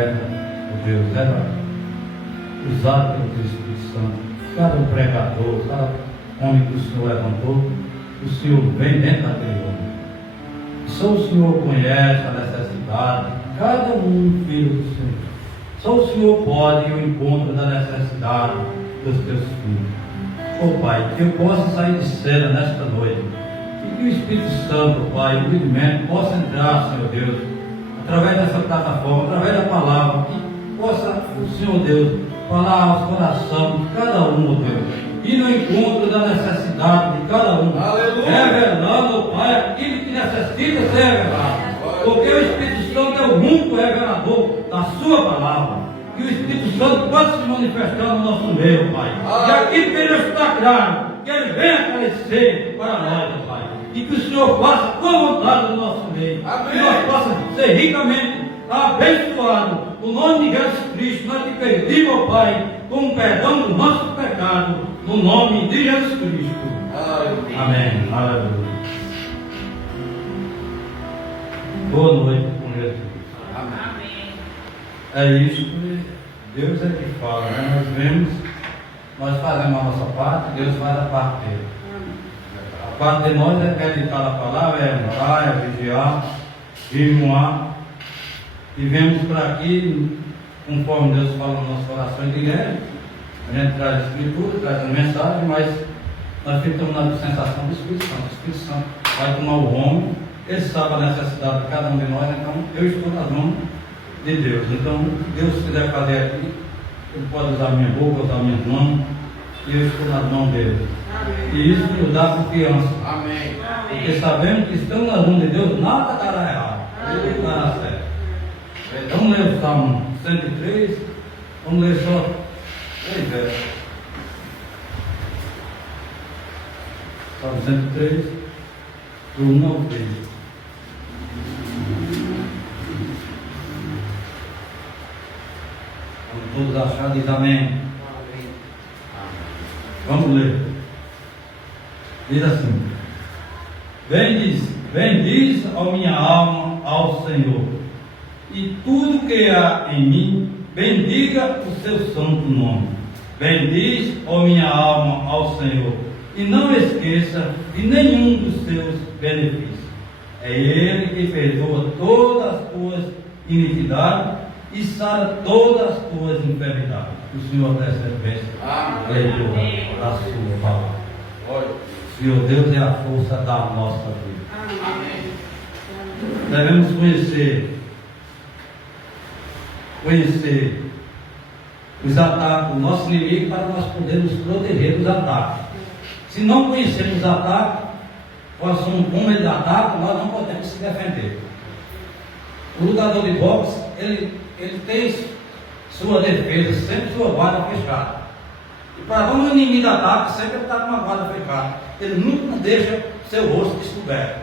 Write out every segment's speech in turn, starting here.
profeta, oh Deus, era usado pelo teu Espírito Santo. Cada pregador, cada homem que o Senhor levantou, o Senhor vem dentro daquele homem. Só o Senhor conhece a necessidade de cada um filho do Senhor. Só o Senhor pode ir ao encontro da necessidade dos teus filhos. Oh Pai, que eu possa sair de cena nesta noite e que o Espírito Santo, Pai, o livremente possa entrar, Senhor Deus, através dessa plataforma, através da palavra, que possa o Senhor Deus falar aos corações de cada um, oh Deus, e no encontro da necessidade de cada um. Aleluia. Revelando, oh Pai, aquilo que necessita ser revelado. Porque o Espírito Santo é o único revelador da sua palavra. Que o Espírito Santo possa se manifestar no nosso meio, Pai. E aquilo que ele está claro, que ele venha aparecer para nós, Pai. E que o Senhor faça com vontade no nosso meio. Amém. Que nós possamos ser ricamente abençoados. No nome de Jesus Cristo, nós te pedimos, Pai, com o perdão do nosso pecado. No nome de Jesus Cristo. Amém. Aleluia. Boa noite com Jesus. Amém. É isso que Deus é que fala, né? Nós vemos, nós fazemos a nossa parte, Deus faz a parte dele. A parte de nós é meditar a palavra, é orar, é vigiar, jejuar. E vemos por aqui, conforme Deus fala no nosso coração de igreja, a gente traz a escritura, traz a mensagem, mas nós ficamos na sensação do Espírito Santo. O Espírito Santo vai tomar o homem, ele sabe a necessidade de cada um de nós, então eu estou nas mãos de Deus. Então, Deus se quiser fazer aqui, ele pode usar minha boca, usar minhas mãos, e eu estou nas mãos dele. Amém. E isso nos dá confiança. Amém. Porque sabemos que estamos nas mãos de Deus, nada dará errado. Tudo dará certo. Vamos ler o Salmo 103, vamos ler só 3 versos. Salmo 103, do 1 ao 3. Vamos todos achar, diz amém. Vamos ler. Diz assim: bendiz a minha alma ao Senhor, e tudo que há em mim, bendiga o seu santo nome. Bendiz a minha alma ao Senhor, e não esqueça de nenhum dos seus benefícios. É Ele que perdoa todas as tuas iniquidades e sara todas as tuas enfermidades. O Senhor recebe bênção, leitura da sua palavra. O Senhor Deus é a força da nossa vida. Amém. Devemos conhecer os ataques do nosso inimigo para nós podermos proteger dos ataques. Se não conhecermos os ataques, como ele ataca, nós não podemos se defender. O lutador de boxe, ele tem sua defesa, sempre sua guarda fechada. E para quando o inimigo ataca, sempre ele está com uma guarda fechada. Ele nunca deixa seu rosto descoberto.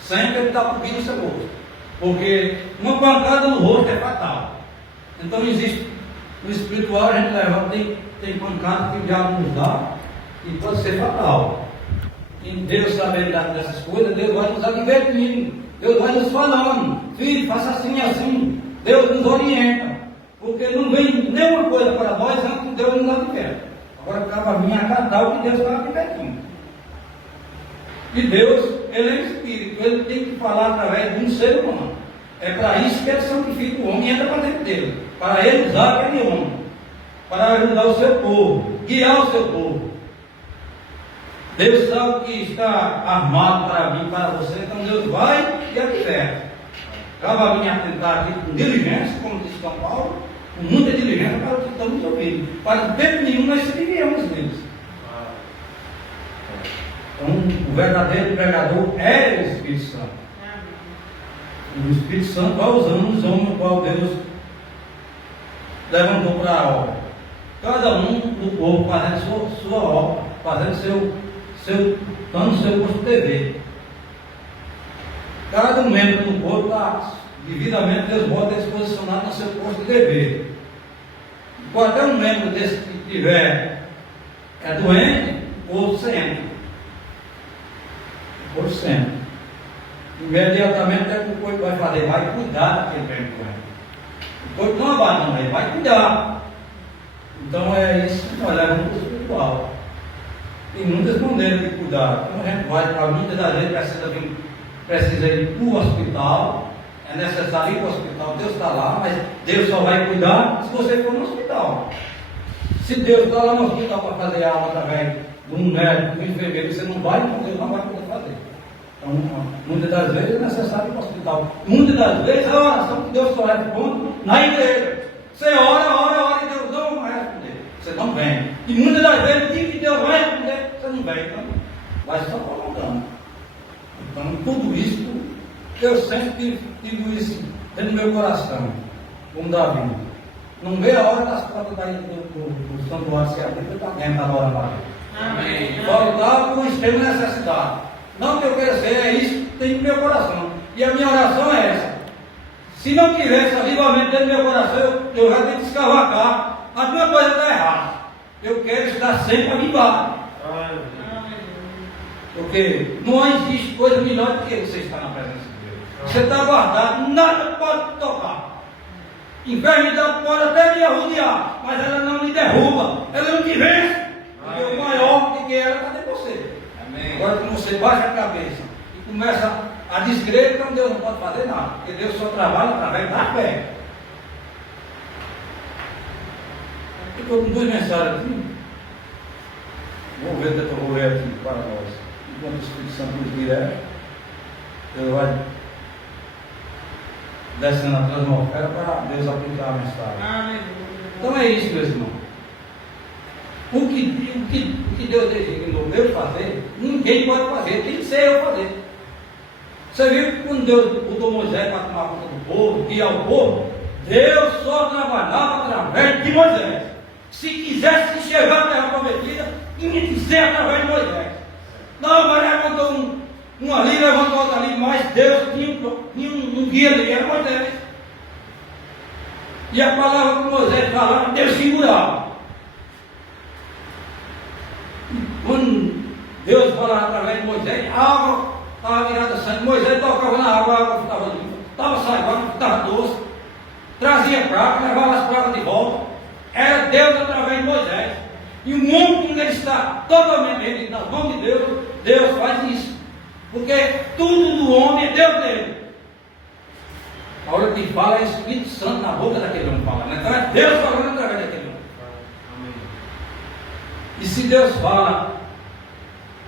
Sempre ele está cobrindo o seu rosto. Porque uma pancada no rosto é fatal. Então existe, no espiritual a gente leva, tem pancada que o diabo nos dá e pode ser fatal. E Deus sabendo dessas coisas, Deus vai nos advertindo, Deus vai nos falando: filho, faça assim e assim. Deus nos orienta, porque não vem nenhuma coisa para nós antes que Deus nos adverte. Agora cabe a mim acatar o que Deus está advertindo. E Deus, Ele é Espírito, Ele tem que falar através de um ser humano. É para isso que Ele santifica o homem e entra para dentro dele, para Ele usar aquele homem, para ajudar o seu povo, guiar o seu povo. Deus sabe que está armado para mim, para você, então Deus vai e adverte. Cabe a mim atentar aqui com diligência, como disse São Paulo, com muita diligência para o que estamos ouvindo, para que tempo nenhum nós se desviemos deles. Então, o verdadeiro pregador é o Espírito Santo. O Espírito Santo vai usando os homens no qual Deus levantou para a obra. Cada um do povo fazendo sua obra, fazendo dando seu posto de dever. Cada membro do corpo está devidamente, Deus bota eles posicionados no seu posto de dever. Qualquer um membro desse que tiver doente, o outro sente. O outro sente. Imediatamente é o que o corpo vai fazer, vai cuidar daquele membro doente. O corpo não abandona, ele vai cuidar. Então é isso que nós levamos para o espiritual. Tem muitas maneiras de cuidar. Então a gente vai, muitas das vezes precisa ir para o hospital. É necessário ir para o hospital. Deus está lá, mas Deus só vai cuidar se você for no hospital. Se Deus está lá no hospital para fazer aula através de um médico, de um enfermeiro, você não vai, então Deus não vai poder fazer. Então, muitas das vezes é necessário ir para o hospital. Muitas das vezes a oração que Deus só responde na igreja. Você ora e Deus não vai responder. Você não vem. E muitas das vezes diz que Deus vai responder, você não vem. Então, vai só prolongando. Então, tudo isso, eu sempre digo isso dentro do meu coração, como Davi. Não vê a hora das portas do santuário se abrir, porque alguém está orando lá. Amém. Voltar com extrema necessidade. Não que eu quero ser, é isso que tem no meu coração. E a minha oração é essa. Se não tivesse avivamento dentro do meu coração, eu já tenho que escavacar. Alguma coisa está errada. Eu quero estar sempre avivado. Porque não existe coisa melhor do que você estar na presença de Deus. Você está guardado, nada pode tocar. Enfermidade pode até lhe arrodear, mas ela não lhe derruba, ela não te vence. Porque o maior que ela está dentro de você. Amém. Agora, quando você baixa a cabeça e começa a descrer, então Deus não pode fazer nada, porque Deus só trabalha através da fé. Eu estou com duas mensagens aqui. Vamos ver se eu vou ler aqui para nós. Enquanto o Espírito Santo nos dirige, Deus vai descendo a atmosfera para Deus aplicar a mensagem. Então é isso, meus irmãos. O que Deus designou eu fazer, ninguém pode fazer, tem que ser eu fazer. Você viu que quando Deus botou Moisés para tomar conta do povo, guiar o povo, Deus só trabalhava através de Moisés. Se quisesse chegar à terra prometida, tinha que ser através de Moisés. Não, mas levantou um ali, levantou outro ali, mas Deus tinha um guia ali, era Moisés. E a palavra que Moisés falava, Deus segurava. Quando Deus falava através de Moisés, a água estava virada sangue. Moisés tocava na água, a água ficava limpa. Estava saindo, a água ficava doce. Trazia praga, levava as pragas de volta. Era Deus através de Moisés. E o mundo, quando ele está totalmente rendido nas mãos de Deus, Deus faz isso. Porque tudo do homem é Deus dele. A hora que fala é o Espírito Santo na boca daquele homem falando. Então é Deus falando através daquele homem. Amém. E se Deus fala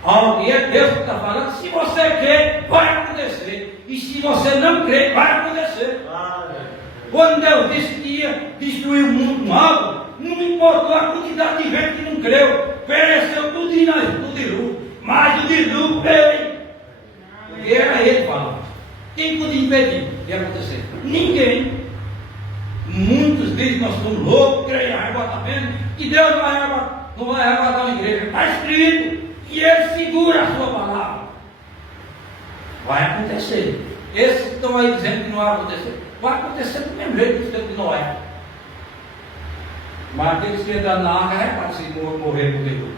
algo e é Deus que está falando, se você crer, vai acontecer. E se você não crer, vai acontecer. Quando Deus disse que ia destruir o mundo com água, não importou a quantidade de gente que não creu, pereceu tudo no dilúvio, mas o dilúvio veio. Porque era ele falando. Quem podia impedir de acontecer? Ninguém. Muitos dizem que nós somos loucos, creem em arrebatamento, que Deus não vai arrebatar uma igreja. Está escrito, e ele segura a sua palavra. Vai acontecer. Esses que estão aí dizendo que não vai acontecer, vai acontecer do mesmo jeito que o tempo de Noé. Mas aqueles que entraram na arca é para se morrer por Deus.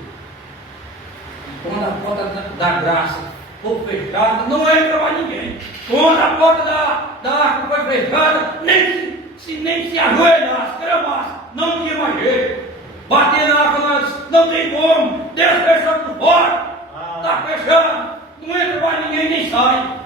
Quando a porta da graça for fechada, não entra mais ninguém. Quando a porta da arca foi fechada, nem se ajoelhasse, cremasse, não tinha mais jeito. Bater na arca, não tem como. Deus fechou por fora. Está fechado. Não entra mais ninguém, nem sai.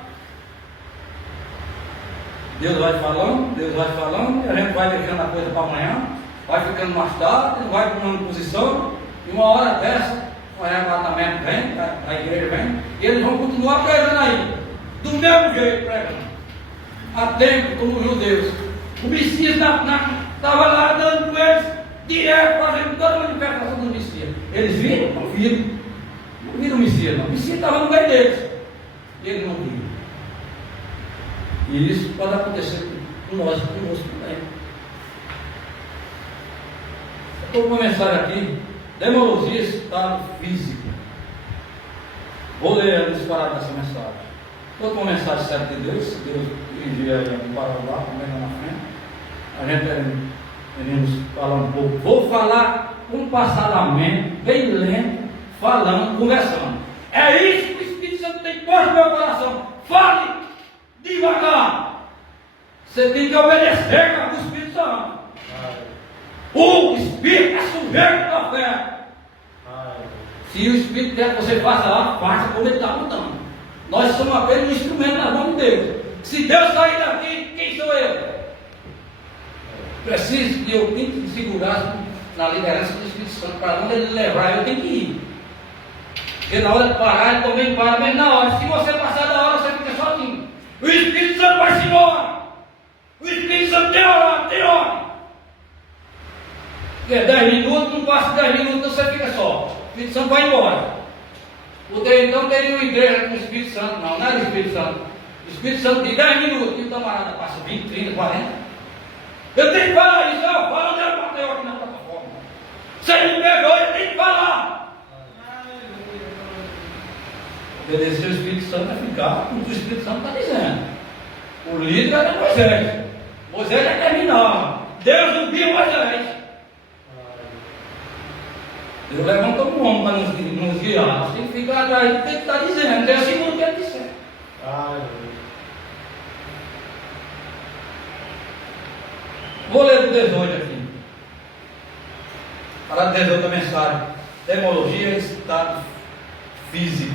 Deus vai falando, e a gente vai deixando a coisa para amanhã, vai ficando mais tarde, vai tomando posição, e uma hora dessa, o arrebatamento vem, a igreja vem, e eles vão continuar pregando aí, do mesmo jeito pregando, há tempo como os judeus. O Messias estava lá dando com eles, direto, fazendo toda a manifestação do Messias. Eles viram? Não viram. Não viram o Messias, não. O Messias estava no meio deles, e eles não viram. E isso pode acontecer com nós, conosco também. Eu estou com uma mensagem aqui, demologia, estado físico. Vou ler a disparada dessa mensagem. Estou com uma mensagem certa de Deus, se Deus dirigir aí um lá, também lá na frente. A gente iremos falar um pouco. Vou falar com passadamente, bem lento, falando, conversando. É isso que o Espírito Santo tem posto no meu coração. Fale! Devagar, você tem que obedecer ao Espírito Santo. Se o Espírito quer que você faça lá, faça como ele está mandando. Nós somos apenas um instrumento nas mãos de Deus. Se Deus sair daqui, quem sou eu? Preciso que eu tenho que segurar na liderança do Espírito Santo, para onde ele levar, eu tenho que ir. Porque na hora de parar, ele também para, mas na hora, se você passar da hora, você fica sozinho. O Espírito Santo vai se embora. O Espírito Santo tem hora. Porque 10 minutos, não passa 10 minutos, você fica só. O Espírito Santo vai embora. Então teria uma igreja com o Espírito Santo, não é o Espírito Santo. O Espírito Santo de 10 minutos, e o camarada passa 20, 30, 40. Eu tenho que falar isso, eu falo onde ela bateu aqui na plataforma. Se ele me pegou, eu tenho que falar. Obedecer o Espírito Santo é ficar com o que o Espírito Santo está dizendo. O líder era Moisés. Moisés é terminar. Deus não viu Moisés. Deus levantou um homem para nos guiar. Nós temos que ficar atrás do que ele está dizendo. Deus segura o que ele disser. Vou ler o 18 aqui. Para 18 a mensagem. Demologia e estado físico.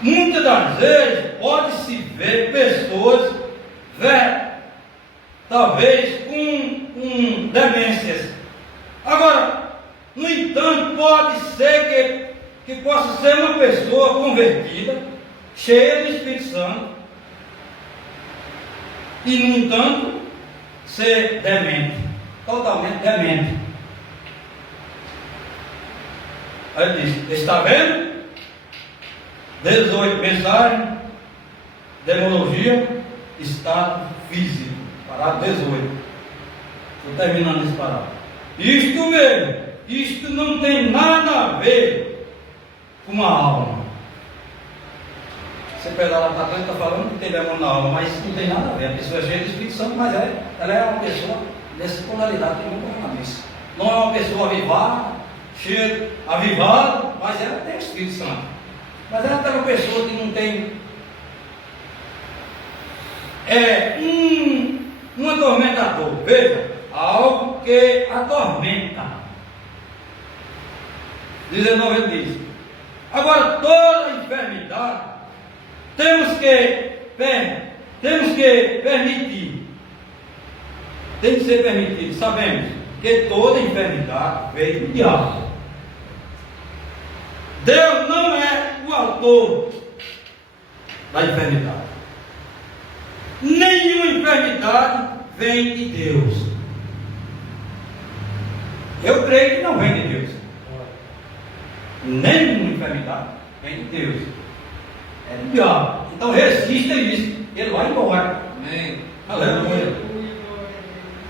Muitas das vezes pode-se ver pessoas talvez com demências. Agora, no entanto, pode ser que possa ser uma pessoa convertida, cheia do Espírito Santo, e, no entanto, ser demente, totalmente demente. Aí ele diz: está vendo? 18 mensagem, demologia, estado físico. Parágrafo 18. Estou terminando esse parágrafo. Isto mesmo, isto não tem nada a ver com a alma. Você pega lá para trás, está falando que tem demônio na alma, mas isso não tem nada a ver. A pessoa é cheia do Espírito Santo, mas ela é uma pessoa dessa polaridade que nunca na missa. Não é uma pessoa avivada, cheia, avivada, mas ela tem o Espírito Santo. Mas ela é uma pessoa que não tem um atormentador. Veja, algo que atormenta. 19 ele diz: agora toda enfermidade temos que permitir. Tem que ser permitido. Sabemos que toda enfermidade veio do diabo. Deus não é o autor da enfermidade. Nenhuma enfermidade vem de Deus. Eu creio que não vem de Deus. Nenhuma enfermidade vem de Deus. É do diabo. Então resista isso. Ele vai embora. Amém. Aleluia.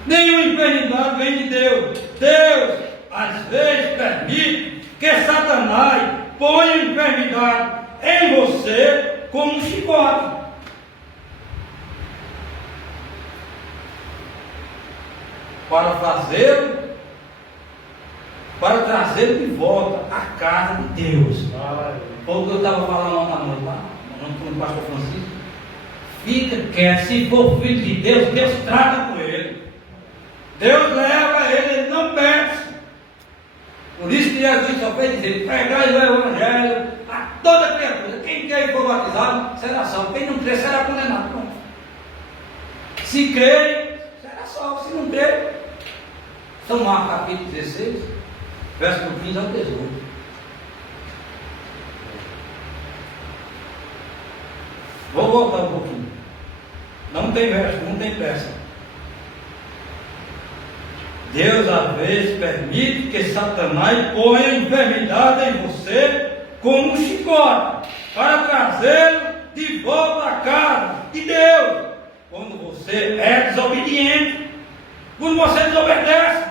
Nenhuma enfermidade vem de Deus. Deus às vezes permite que Satanás ponha enfermidade em você como um chicote. Para trazê-lo de volta à casa de Deus. Foi o que eu estava falando ontem à noite lá, com o pastor Francisco. Fica quieto, se for filho de Deus, Deus trata com ele. Deus leva ele, ele não perde. Por isso que Jesus só fez dizer: pregai o Evangelho a toda criatura. Quem quer e for batizado será salvo. Quem não crer será condenado. Pronto. Se crer, será salvo. Se não crer, São Marcos capítulo 16, verso 15 ao 18. Vou voltar um pouquinho. Não tem verso, não tem pressa. Deus às vezes permite que Satanás ponha enfermidade em você como um chicote, para trazê-lo de volta à casa de Deus. Quando você é desobediente, quando você desobedece.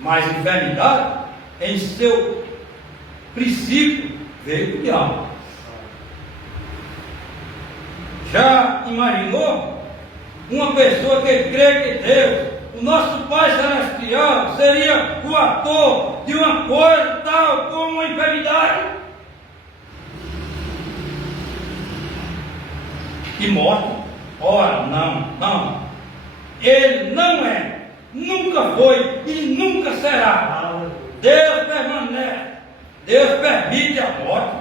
Mas enfermidade, em seu princípio, veio do diabo. Já imaginou uma pessoa que crê que Deus, o nosso Pai Celestial, seria o ator de uma coisa tal como uma enfermidade e morte? Ora, não. Ele não é, nunca foi e nunca será. Deus permanece. Deus permite a morte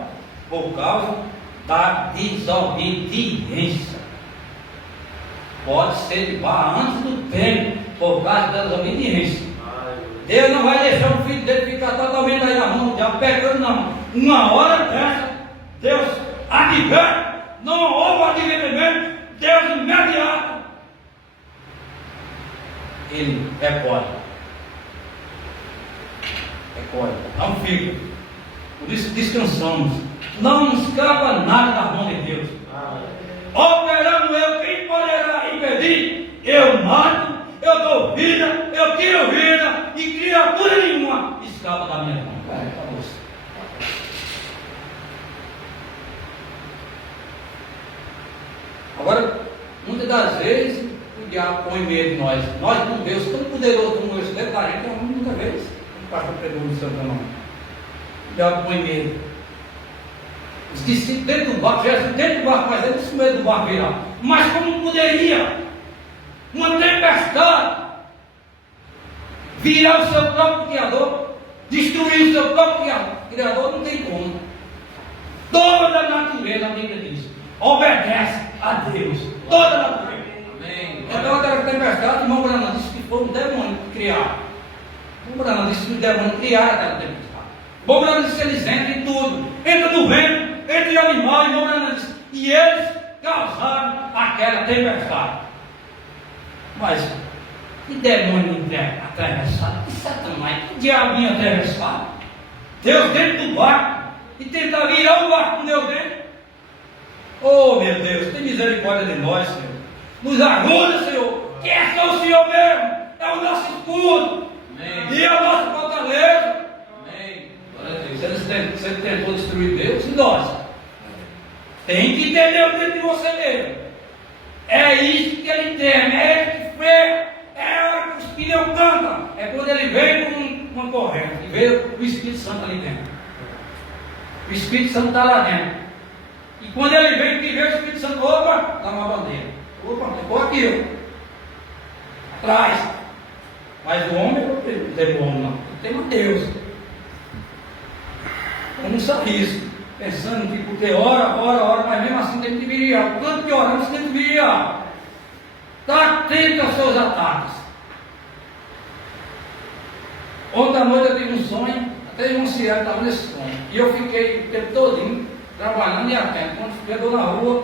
por causa da desobediência. Pode ser que vá antes do tempo por causa da desobediência. Deus não vai deixar o filho dele ficar totalmente aí na mão, já pecando, não. Uma hora dessa, Deus adverte, não houve advertimento, Deus imediato, Ele recolhe. Não fica. Por isso descansamos. Não escapa nada da mão de Deus. Operando eu, quem poderá impedir? Eu mato, eu dou vida, eu tiro vida, e criatura nenhuma escapa da minha mão. Agora, muitas das vezes, o diabo põe medo em nós. Nós, com Deus, tão poderoso como esse Deus, a gente, muitas vezes, o pastor pregou no Santo Nome. O diabo põe medo. Esqueci dentro do barco, Jesus dentro do barco, mas ele disse medo do barco virar. Mas como poderia uma tempestade virar o seu próprio Criador, destruir o seu próprio Criador? Não tem como. Toda a natureza, a Bíblia diz, obedece a Deus. Toda a natureza. Amém. Então aquela tempestade, irmão Branham disse que foi um demônio que criar. Irmão Branham disse que o demônio criar aquela tempestade. Irmão Branham disse que eles entram em tudo. Entra no vento, entra em animal, irmão Branham disse. E eles causaram aquela tempestade. Mas que demônio atravessado? Que Satanás? Que diabinho atravessado? Deus dentro do barco e tentar virar o barco com Deus dentro. Oh meu Deus, tem misericórdia de nós, Senhor. Nos ajuda, Senhor. Que é só o Senhor mesmo. É o nosso escudo. Amém. E é a nossa fortaleza. Amém. Você tentou destruir Deus e nós. Tem que entender o dentro de você mesmo. É isso que ele teme. É ele que freia. É a hora que os pneus cantam. É quando ele vem com uma corrente. E veio o Espírito Santo ali dentro. O Espírito Santo está lá dentro. E quando ele vem, que vê o Espírito Santo, opa, dá uma bandeira. Opa, ficou aqui, ó. Atrás. Mas o homem não tem homem, não. Tem um Deus. Eu não sabia isso. Pensando que porque ora, mas mesmo assim tem que vigiar. Tanto que oramos, tem que vigiar. Está atento aos seus ataques. Ontem à noite eu tive um sonho, até o Cielo estava nesse sonho. E eu fiquei o tempo todinho trabalhando e atento. Quando chegou na rua,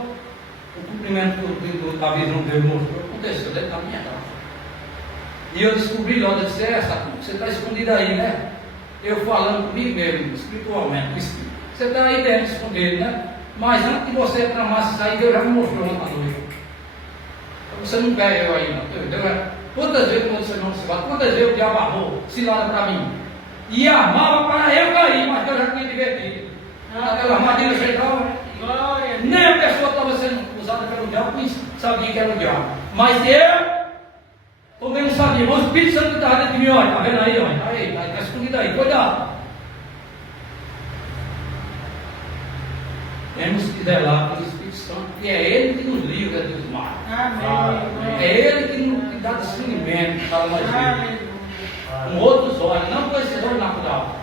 o cumprimento da visão que Deus mostrou aconteceu dentro da minha casa. E eu descobri logo, eu disse, você está escondido aí, né? Eu falando comigo mesmo, espiritualmente. Você está aí dentro escondido, né? Mas antes de você tramasse sair, Deus já me mostrou ontem à noite. Você não quer eu aí, não. Entendeu? Quantas vezes você não se bate, quantas vezes o diabo armou cilada para mim? E armava para eu cair, mas Deus já tinha divertido. Aquela armadilha chegava, nem a pessoa estava sendo usada pelo diabo, nem sabia que era o diabo. Mas eu também não sabia. Mas o Espírito Santo estava dentro de mim, olha, está vendo aí, olha, está escondido aí, cuidado. Temos que zelar pelo Espírito Santo, que é Ele que nos livra dos males. É Ele que dá discernimento para nós vermos. Com outros olhos, não com esses olhos naturais.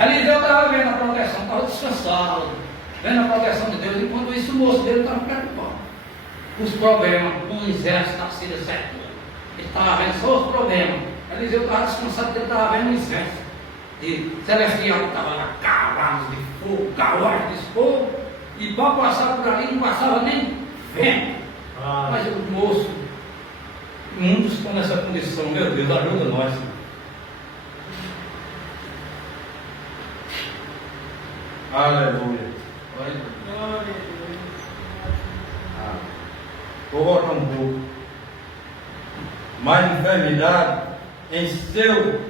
Eliseu estava vendo a proteção, estava descansado, vendo a proteção de Deus, enquanto isso o moço dele estava preocupado. Os problemas, o exército estava se desertando. Ele estava vendo só os problemas. Eliseu estava descansado porque ele estava vendo o exército. E celestial que estava lá, cavalos de fogo, carruagens de fogo, e para passar por ali não passava nem vento. Mas o moço, muitos estão nessa condição, meu Deus, ajuda nós. Aleluia. Vou voltar um pouco. Mais enfermidade em seu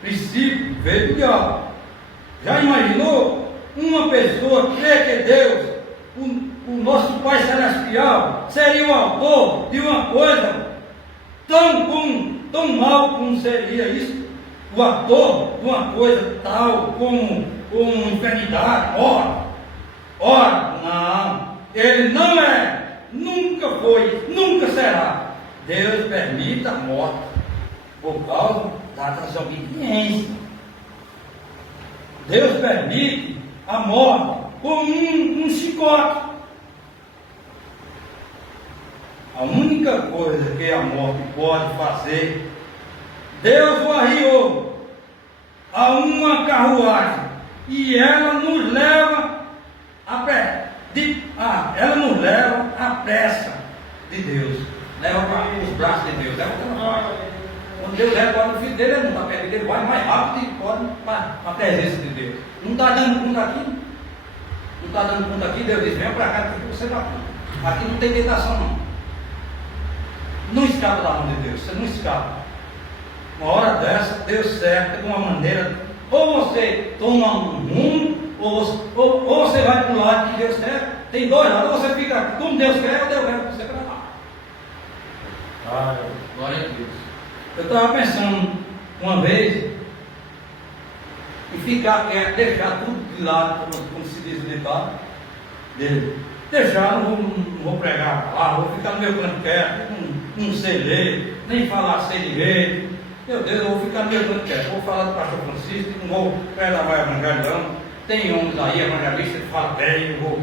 princípio veio do diabo. Já imaginou uma pessoa crer que Deus, o nosso Pai Celestial, seria o autor de uma coisa tão mal como seria isso? O autor de uma coisa tal como enfermidade? Ora, não. Ele não é, nunca foi, nunca será. Deus permite a morte por causa da desobediência. Deus permite a morte como um chicote. A única coisa que a morte pode fazer, Deus o arriou a uma carruagem e ela nos leva ela nos leva à pressa de Deus, leva para os braços de Deus, leva para quando Deus recolhe o filho dele, ele não está perto, ele vai mais rápido e pode para a presença de Deus. Não está dando conta aqui? Não está dando conta aqui? Deus diz: vem para cá que você vai. Aqui não tem tentação não. Não escapa da mão de Deus, você não escapa. Uma hora dessa, Deus cerca de uma maneira, ou você toma um rumo, ou você vai para o lado que Deus quer. Tem dois lados, ou você fica como Deus quer, ou Deus quer que você para lá. Glória a Deus. Eu estava pensando uma vez em ficar quieto, deixar tudo de lado, como se diz o ditado dele. Deixar, não vou pregar lá, vou ficar no meu canto quieto, não sei ler, nem falar sem direito. Meu Deus, eu vou ficar no meu canto quieto, vou falar do pastor Francisco, não vou pregar mais evangelho não. Tem homens aí, evangelistas, que falam bem, eu vou.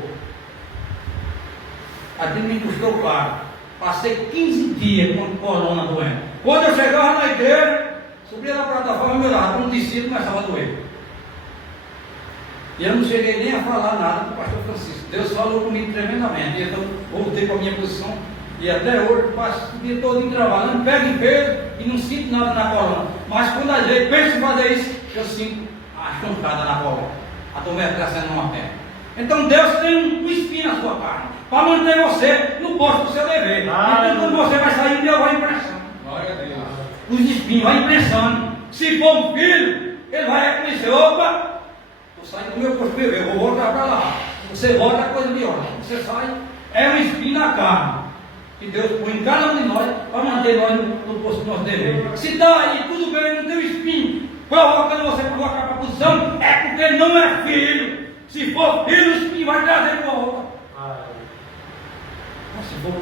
Aquilo me custou caro. Passei 15 dias com corona doendo. Quando eu chegava na igreja, subia na plataforma, meu lado, como discípulo, começava a doer. E eu não cheguei nem a falar nada com o pastor Francisco. Deus falou comigo tremendamente. E então voltei para a minha posição. E até hoje passo o dia todo trabalhando, pego em peso e não sinto nada na coluna. Mas quando a gente pensa em fazer isso, eu sinto a chuncada na coluna. A tomada crescendo numa perna. Então Deus tem um espinho na sua carne, para manter você no posto do seu dever. Então quando você vai sair, Deus vai impressando. Glória a Deus. Os espinhos vai impressando. Se for um filho, ele vai reconhecer: opa, estou saindo do meu posto de dever, eu vou voltar para lá. Você volta, a coisa melhor. Você sai, é um espinho na carne que Deus põe em cada um de nós para manter nós no posto do nosso dever. Se está aí tudo bem, não tem um espinho provocando você para colocar para a posição, é porque ele não é filho. Se for filho, o espinho vai trazer para a volta.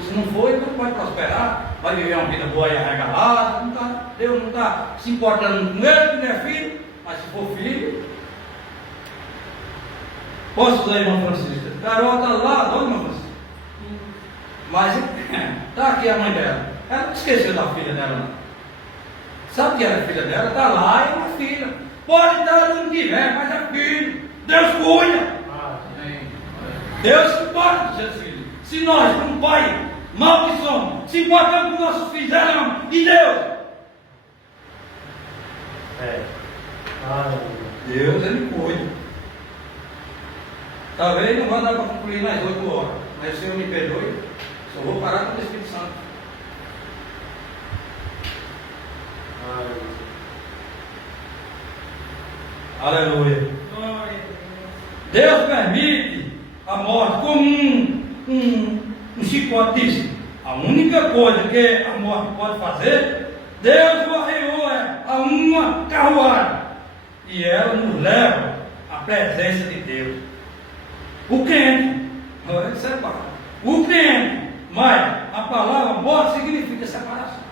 Se não for, ele não pode prosperar, vai viver uma vida boa e arregalada. Deus não está se importando com ele, que não é filho. Mas se for filho, posso usar, irmão Francisco? Garota lá, dona irmã Francisco. Mas está aqui a mãe dela. Ela não esqueceu da filha dela, não. Sabe que era filha dela? Está lá, é uma filha. Pode estar onde tiver, mas é filho. Deus cuida. Deus que pode ser filho. Se nós, como pai, mal que somos, se importamos com nossos filhos, e Deus? Deus, Ele cuida. Talvez não vai dar para concluir mais 8 horas, mas o Senhor me perdoe, só vou parar com o Espírito Santo. Aleluia. Deus permite a morte como um chicote. A única coisa que a morte pode fazer, Deus o arriou a uma carruagem e ela nos leva à presença de Deus. O crente, o crente, mas a palavra morte significa separação.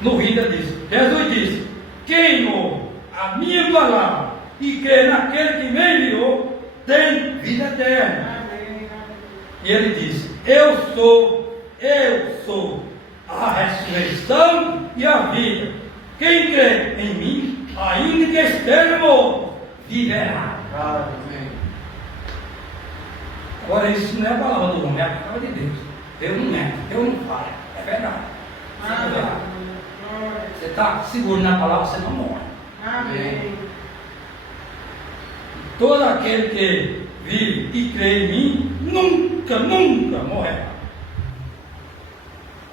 No vida diz, Jesus disse: quem ouve a minha palavra e crê naquele que me enviou, tem vida eterna. E ele disse: eu sou a ressurreição e a vida. Quem crê em mim, ainda que esteja morto, viverá. Agora isso não é a palavra do homem, é a palavra de Deus. Deus não mente, Deus não falha, é verdade. Você está seguro na palavra, você não morre. Amém. Todo aquele que vive e crê em mim, nunca morrerá.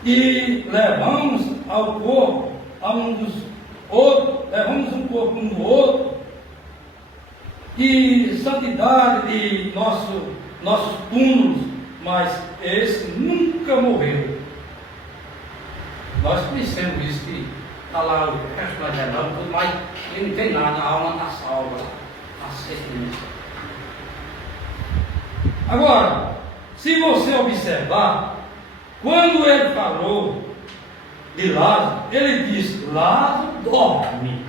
E levamos ao corpo a um dos outros, levamos um corpo um do outro, e santidade de nossos túmulos, mas esse nunca morreu. Nós conhecemos isso, que está lá o resto da geração, tudo mais, ele não tem nada, a alma está salva, Agora, se você observar, quando ele falou de Lázaro, ele disse: Lázaro dorme.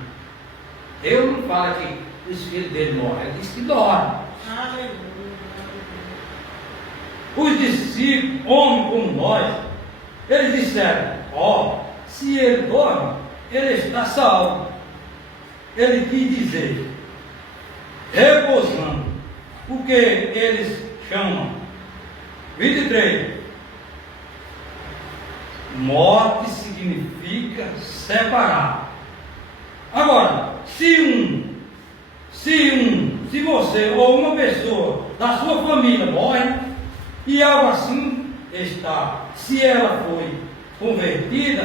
Deus não fala que os filhos dele morrem, ele diz que dorme. Os discípulos, homens como nós, eles disseram: ó, se ele dorme, ele está salvo. Ele quis dizer, repousando, o que eles chamam. 23. Morte significa separar. Agora, se você ou uma pessoa da sua família morre, e algo assim está, se ela foi convertida,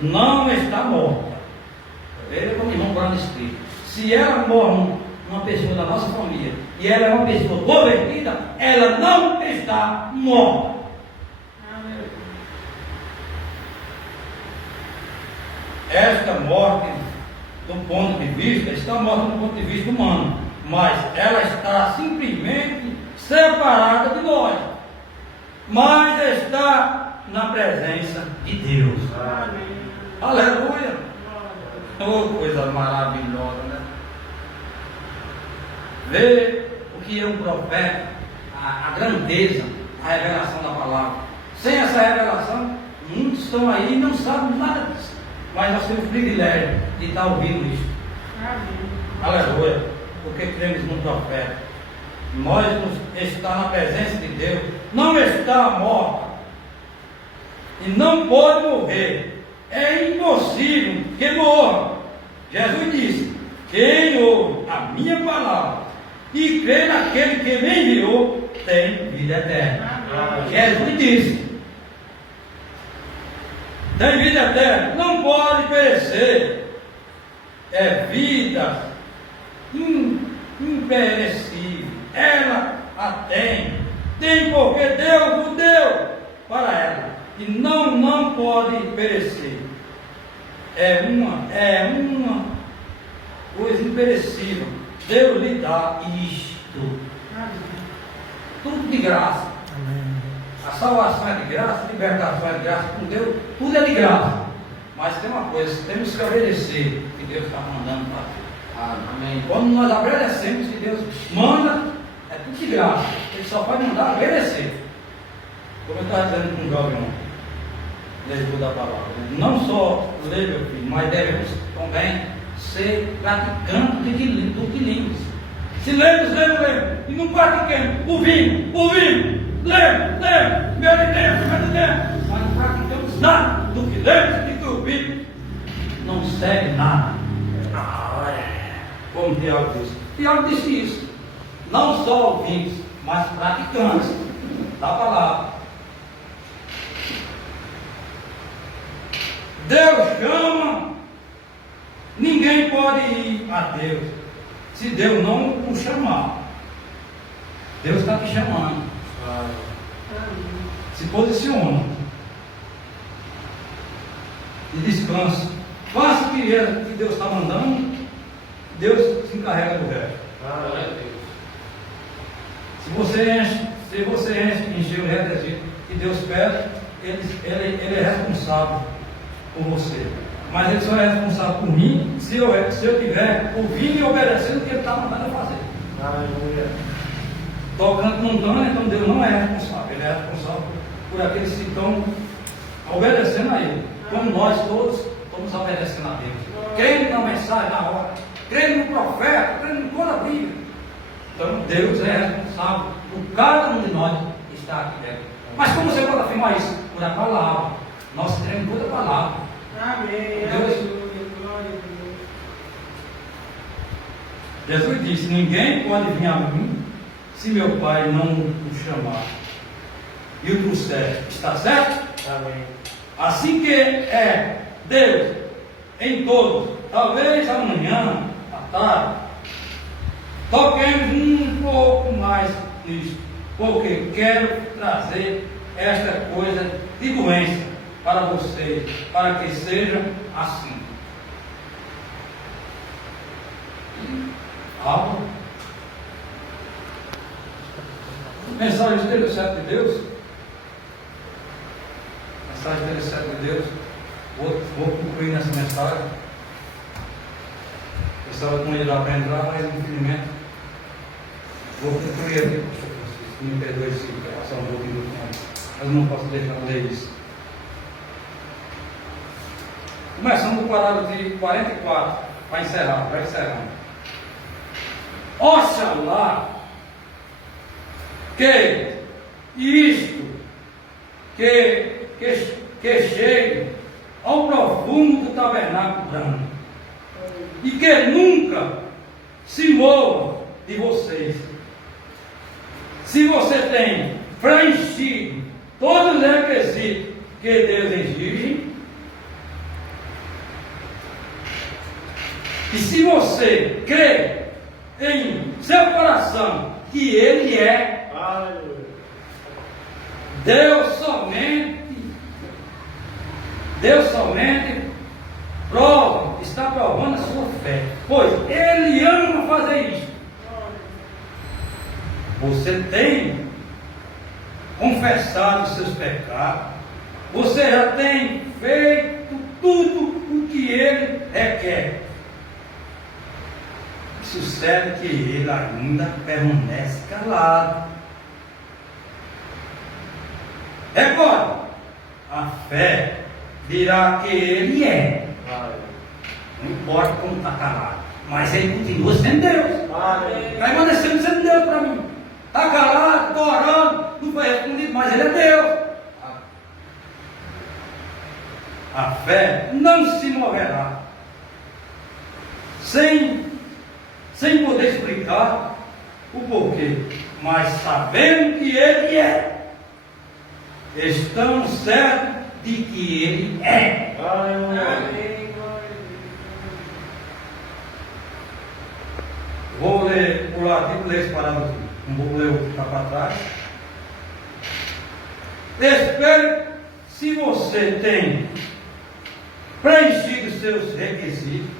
não está morta. Veja como irmão Brando escrito. Se ela morre uma pessoa da nossa família, e ela é uma pessoa convertida, ela não está morta. Esta morte, do ponto de vista, está morta do ponto de vista humano, mas ela está simplesmente separada de nós, mas está na presença de Deus. Amém. Aleluia! Oh, coisa maravilhosa, né? Vê o que é um profeta, a grandeza, a revelação da palavra. Sem essa revelação, muitos estão aí e não sabem nada disso. Mas nós temos o privilégio de estar ouvindo isso. Amém. Aleluia. Porque cremos no profeta. Nós está na presença de Deus. Não está morta. E não pode morrer. É impossível que morra. Jesus disse: quem ouve a minha palavra e crê naquele que me enviou, tem vida eterna. Amém. Jesus disse: tem vida eterna, não pode perecer, é vida imperecível, ela a tem porque Deus o deu para ela, e não pode perecer, é uma coisa imperecível, Deus lhe dá isto, tudo de graça. A salvação é de graça, a libertação é de graça, com Deus tudo é de graça. Mas tem uma coisa, temos que obedecer o que Deus está mandando para Amém. Quando nós obedecemos o que Deus manda, é tudo de graça. Ele só pode mandar obedecer. Como eu estava dizendo com o jovem ontem, leitura da palavra. Não só ler, meu filho, mas devemos também ser praticantes do que lemos. Se lemos, e não praticamos, ouvimos. Lemos, meditemos, mas não praticamos nada do que lemos e do que ouvimos. Não segue nada. Como Tiago disse. Tiago disse isso. Não só ouvintes, mas praticantes da palavra. Deus chama, ninguém pode ir a Deus se Deus não o chamar. Deus está te chamando. Se posiciona e descansa. Faça o que Deus está mandando, Deus se encarrega do resto. Se você encher o requisito que Deus pede, ele é responsável por você. Mas ele só é responsável por mim se eu estiver ouvindo e obedecendo o que ele está mandando eu fazer. Tocando montando, então Deus não é responsável. Ele é responsável por aqueles que estão obedecendo a Ele. Como nós todos estamos obedecendo a Deus. Crendo na mensagem, na hora. Crendo no profeta, crendo em toda a Bíblia. Então Deus é responsável por cada um de nós que está aqui dentro. Mas como você pode afirmar isso? Por a palavra. Nós cremos em toda a palavra. Amém. Jesus disse: ninguém pode vir a mim se meu Pai não o chamar e o trouxer. Está certo? Amém. Assim que é Deus em todos, talvez amanhã, à tarde, toquemos um pouco mais nisso, porque quero trazer esta coisa de doença para vocês, para que seja assim. Algo. Mensagem interessante de Deus. Mensagem interessante de Deus. Vou concluir nessa mensagem. Eu estava com ele lá para entrar, mas infelizmente vou concluir aqui. Me perdoe se passar um pouquinho do tempo, mas não posso deixar de ler isso. Começando do parágrafo de 44, para encerrar, vai encerrando. Oxalá que isto que chegue ao profundo do tabernáculo branco e que nunca se mova de vocês. Se você tem preenchido todos os requisitos que Deus exige, e se você crê em seu coração que Ele é Deus somente está provando a sua fé, pois Ele ama fazer isso. Você tem confessado os seus pecados, você já tem feito tudo o que Ele requer. Sucede que Ele ainda permanece calado. Recorda, a fé dirá que Ele é. Não importa como está calado, mas Ele continua sendo Deus. Está permanecendo sendo Deus para mim. Está calado, estou orando, não foi respondido, mas Ele é Deus. A fé não se moverá sem poder explicar o porquê, mas sabendo que Ele é, estamos certos de que Ele é. Vou ler por lá, tipo, ler esse parágrafo aqui. Não vou ler o que está para trás. Espere, se você tem preenchido seus requisitos,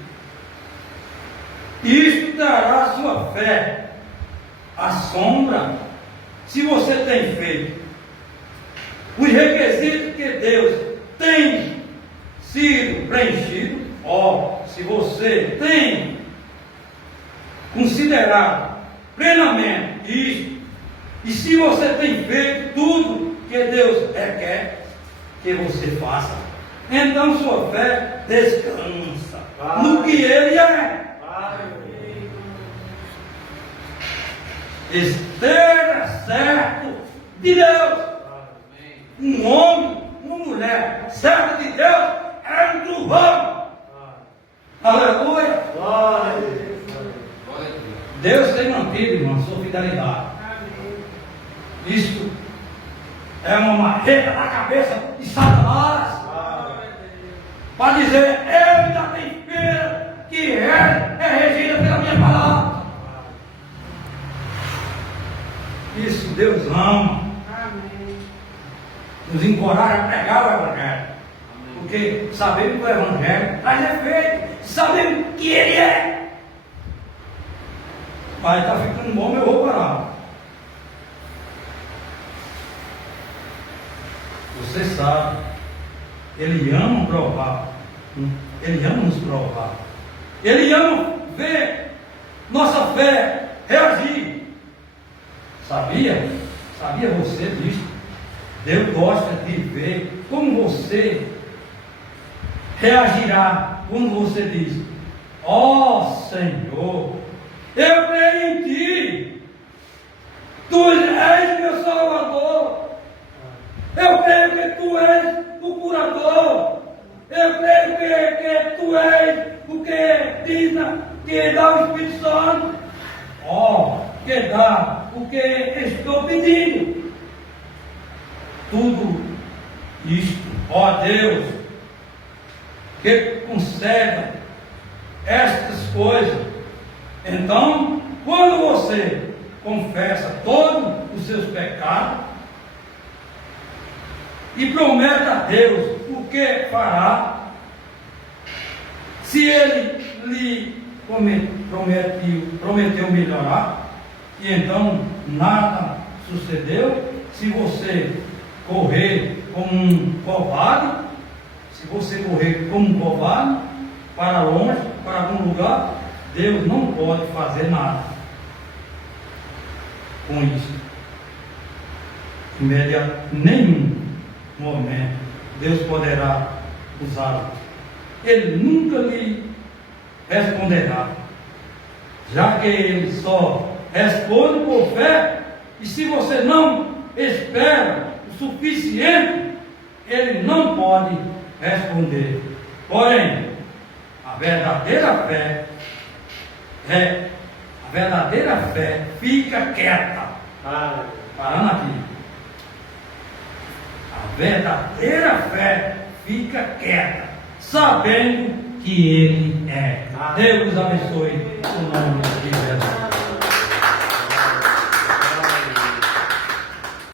isto dará a sua fé à sombra. Se você tem feito os requisitos que Deus tem sido preenchido, se você tem considerado plenamente isso, e se você tem feito tudo que Deus requer que você faça, então sua fé descansa no que Ele é. Esteja certo de Deus. Um homem, uma mulher certo de Deus é um trovão. Aleluia. Deus tem mantido, irmão, sua fidelidade. Isto é uma marreta na cabeça de Satanás para dizer: ele já tem filha que é regida pela minha palavra. Isso Deus ama. Nos encoraja a pregar o Evangelho. Porque sabemos que o Evangelho traz efeito, sabemos que Ele é. Mas está ficando bom, eu vou parar. Você sabe, Ele ama provar. Ele ama nos provar. Ele ama ver nossa fé reagir. Sabia? Sabia você disso? Deus gosta de ver como você reagirá quando você diz: ó Senhor, eu creio em Ti, Tu és meu Salvador, eu creio que Tu és o curador, eu creio que Tu és o que diz, que dá o Espírito Santo, que dá o que estou pedindo. Tudo isto, Deus, que conceda estas coisas. Então, quando você confessa todos os seus pecados e promete a Deus o que fará, se Ele lhe prometeu melhorar, e então nada sucedeu, se você correr como um covarde, Se você correr como um covarde, para longe, para algum lugar, Deus não pode fazer nada com isso. Em nenhum momento Deus poderá usá-lo. Ele nunca lhe responderá, já que ele só responde por fé. E se você não espera o suficiente, ele não pode responder. Porém, a verdadeira fé fica quieta. Parando aqui. A verdadeira fé fica quieta, sabendo que Ele é. Deus abençoe o nome